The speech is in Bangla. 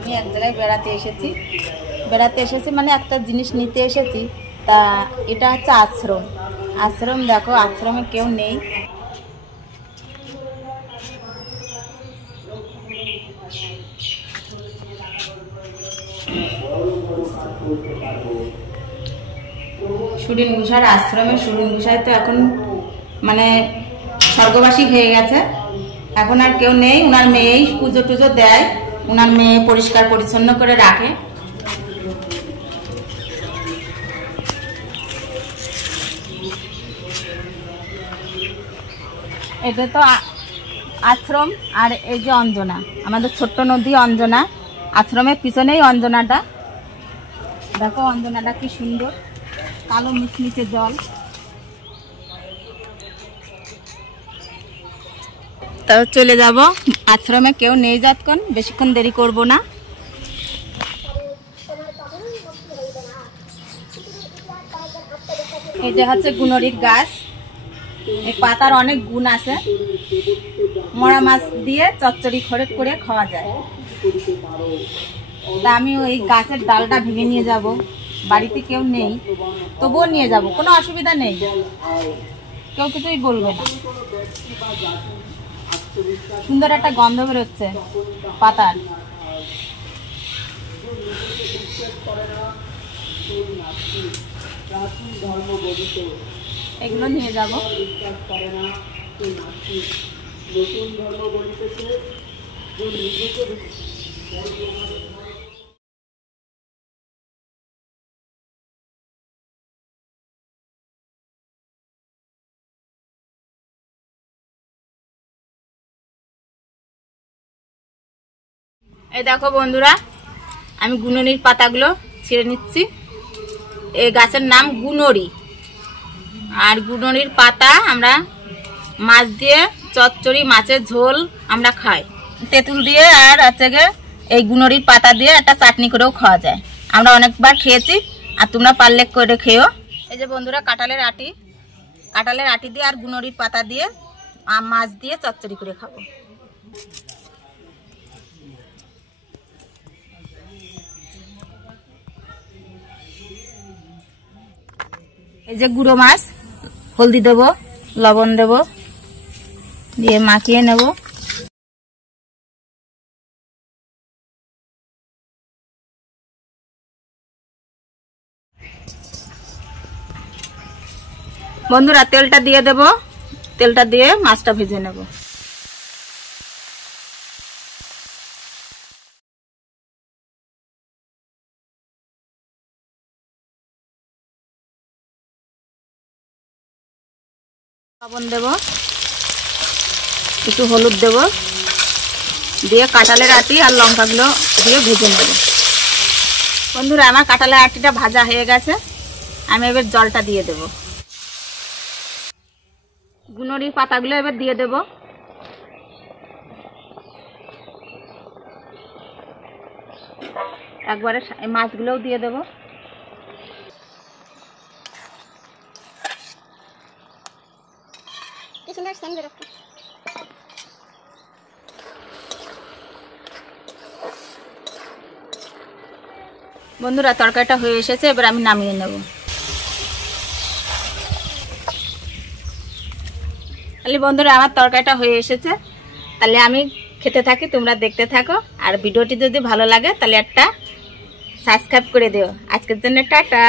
আমি এক জায়গায় বেড়াতে এসেছি মানে একটা জিনিস নিতে এসেছি। তা এটা হচ্ছে আশ্রম। দেখো আশ্রমে কেউ নেই। সুরিন ঘোষার আশ্রমে সুরিন ঘোষাই তো এখন মানে স্বর্গবাসী হয়ে গেছে, এখন আর কেউ নেই। ওনার মেয়েই পুজো টুজো দেয়, ওনার মেয়ে পরিষ্কার পরিচ্ছন্ন করে রাখে। এটা তো আশ্রম, আর এই যে অঞ্জনা, আমাদের ছোট্ট নদী অঞ্জনা। আশ্রমের পিছনেই অঞ্জনাটা। দেখো অঞ্জনাটা কি সুন্দর, কালো মিচমিচে জল। তো চলে যাব আশ্রমে, কেউ নেই যতক্ষণ, বেশিক্ষণ দেরি করব না। এই যে হচ্ছে গুনরির গাছ, এই পাতার অনেক গুণ আছে। মরা মাছ দিয়ে চচ্চড়ি করে খাওয়া যায়। তা আমি ওই গাছের ডালটা ভেঙে নিয়ে যাব, বাড়িতে কেউ নেই তবুও নিয়ে যাব, কোনো অসুবিধা নেই, কেউ কিছুই বলবে না। সুন্দর একটা গন্ধ বেরোচ্ছে পাতার। এগুলো নিয়ে যাব। এই দেখো বন্ধুরা, আমি গুনরির পাতাগুলো ছিঁড়ে নিচ্ছি। এই গাছের নাম গুনরি। আর গুনরির পাতা আমরা মাছ দিয়ে চচ্চড়ি, মাছের ঝোল আমরা খাই তেঁতুল দিয়ে। আর হচ্ছে এই গুনরির পাতা দিয়ে একটা চাটনি করেও খাওয়া যায়। আমরা অনেকবার খেয়েছি, আর তোমরা পারলে করে খেও। এই যে বন্ধুরা কাঁঠালের আটি দিয়ে আর গুনরির পাতা দিয়ে মাছ দিয়ে চচ্চড়ি করে খাবো। এই যে গুঁড়ো মাছ, হলদি দেবো, লবণ দেবো, দিয়ে মাখিয়ে নেব। বন্ধুরা তেলটা দিয়ে দেব, তেলটা দিয়ে মাছটা ভেজে নেব। লবণ দেব, একটু হলুদ দেব, দিয়ে কাঁঠালের আটি আর লঙ্কাগুলো দিয়ে ভেজে নেব। বন্ধুরা আমার কাঁঠালের আটিটা ভাজা হয়ে গেছে, আমি এবার জলটা দিয়ে দেব। গুনরির পাতাগুলো এবার দিয়ে দেব। একবারে মাছগুলোও দিয়ে দেব। বন্ধুরা তরকারিটা হয়ে এসেছে, এবার আমি নামিয়ে নেব। তাহলে বন্ধুরা আমার তরকারিটা হয়ে এসেছে, তাহলে আমি খেতে থাকি, তোমরা দেখতে থাকো। আর ভিডিওটি যদি ভালো লাগে তাহলে একটা সাবস্ক্রাইব করে দিও। আজকের জন্য টাটা।